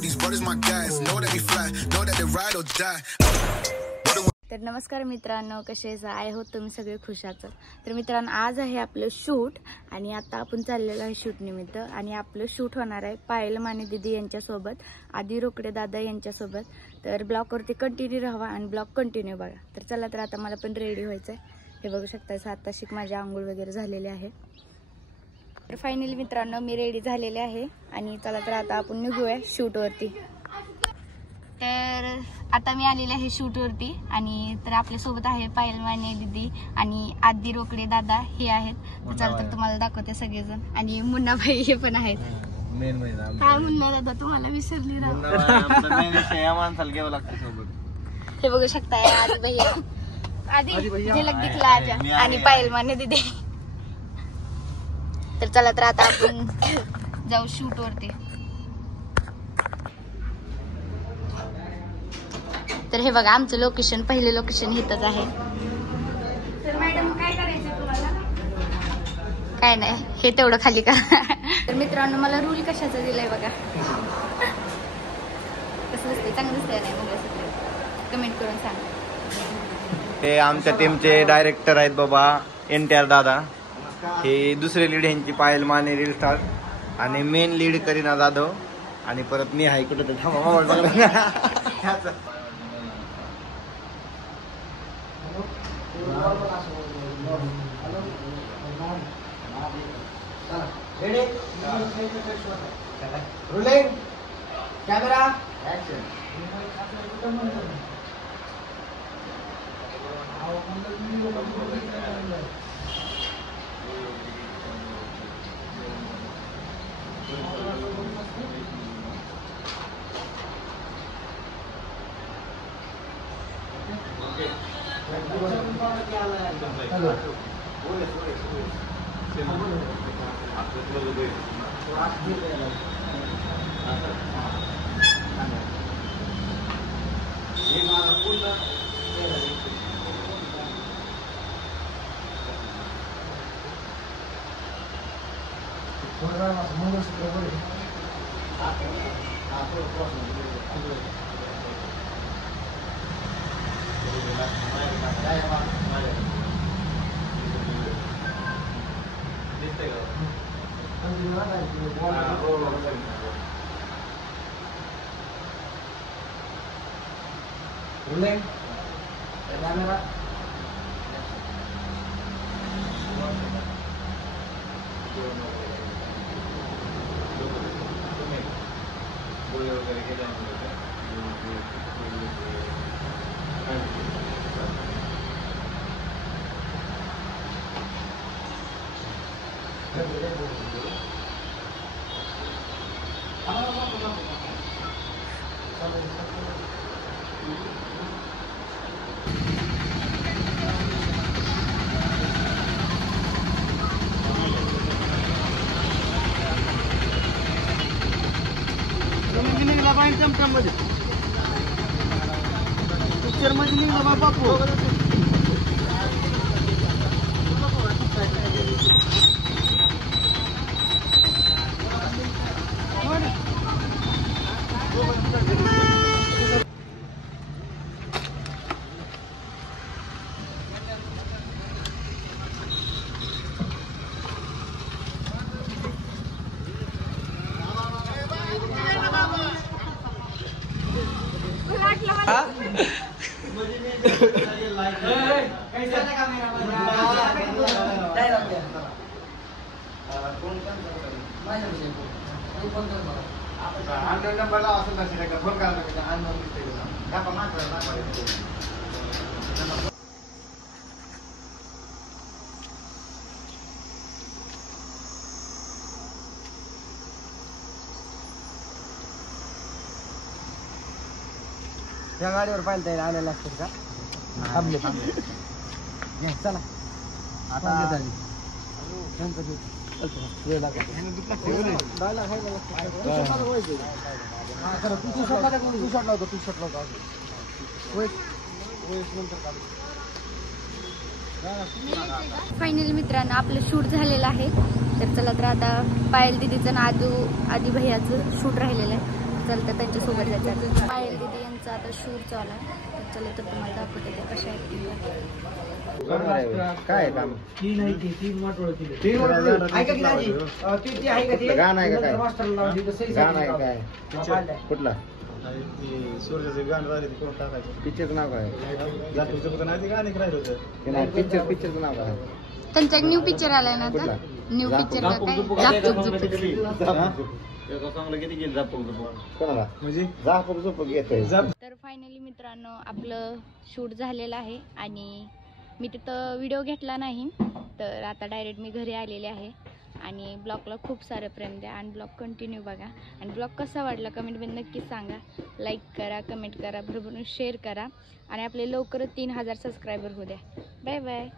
these brothers my guys. Know that we fly, know that they ride or die. तर नमस्कार मित्रांनो, कसे I hope तुम्ही सगळे खुश आहात. तर मित्रांनो, आज आहे आपलं शूट आणि आता आपण चाललेलो आहे शूट निमित्त. आणि आपलं शूट होणार आहे पायल माने दीदी यांच्यासोबत, आदी रोकडे दादा यांच्यासोबत. तर ब्लॉगवरती कंटिन्यू राहा आणि ब्लॉग कंटिन्यू बघा. तर चला, तर आता मला पण रेडी व्हायचं आहे. हे बघू शकता, आता शिक माझी आंघोळ वगैरे झालेली आहे. तर फायनली मित्रांनो, मी रेडी झालेले आहे आणि चला तर आता आपण निघूया शूटवरती. तर आता मी आलेले आहे शूटवरती आणि तर आपल्यासोबत आहे पायल माने दीदी आणि आदी रोकडे दादा हे आहेत. तर चला तर तुम्हाला दाखवते सगळेजण. आणि मुन्ना भाई हे पण आहेत. काय मुन्ना दादा, तुम्हाला विसरली राव. हे बघू शकता, आदी भैया, आदी झलक दिखला आजा आणि पायल माने दीदी. तर चला तर आता आपण जाऊ शूट वरती. तर हे बघा, आमचं लोकेशन, पहिले लोकेशन इथंच आहे. तर मॅडम, काय करायचं तुम्हाला? काय नाही, हे तेवढं खाली करा. तर मित्रांनो, मला रूल कशाचा दिलाय बघा. कसं दिसतंय? चांगलं दिसतंय नाही? बघा, कमेंट करून सांगा. हे आमच्या टीमचे डायरेक्टर आहेत बाबा, NTR दादा. हे दुसरे लीड ह्यांची पायल माने रील स्टार आणि मेन लीड करीना जाधव. आणि परत मी आहे कुठं तर थांबा. Rolling camera action. Rolling camera chamcham मध्ये पिक्चर मध्ये निघला बापू. या गाडीवर पाहिलं तरी आलेला असतील का? थांबले चला आता फायनली मित्रांनो, आपलं शूट झालेलं आहे. तर चला तर आता पायल दीदीचं आदी भैयाचं शूट राहिलेलं आहे. चलतं त्यांच्यासोबत जातात. पायल दीदी यांचं आता शूट चालू आहे. तर चला तर तुम्हाला दाखवते ते कशा ॲक्टिंग काय काम तीन ऐका की दाजी, ती आहे का ती? गाणं आहे का काय? मास्टरला लावली तर सही गाणं आहे सांगितलं. काय कुठला सूर्याचे गाणं झाले ते करून टाकायचं. पिक्चरचं नाव काय जातीचं होतं नाही ते गाणे राहिलं होतं. ते नाही पिक्चरचं नाव काय त्यांचा एक न्यू पिक्चर आलाय ना आता. कुठला? न्यू पिक्चर काय कोणाला म्हणजे झापूक झोपूक येतोय तर फायनली मित्रांनो आपलं शूट झालेलं आहे आणि मी तिथं व्हिडिओ घेतला नाही. तर आता डायरेक्ट मी घरी आलेले आहे आणि ब्लॉगला खूप सारं प्रेम द्या आणि ब्लॉग कंटिन्यू बघा. आणि ब्लॉग कसा वाटला कमेंटमध्ये नक्कीच सांगा. लाईक करा, कमेंट करा, भरभरून शेअर करा आणि आपले लवकरच 3000 सबस्क्रायबर होऊ द्या. Bye bye.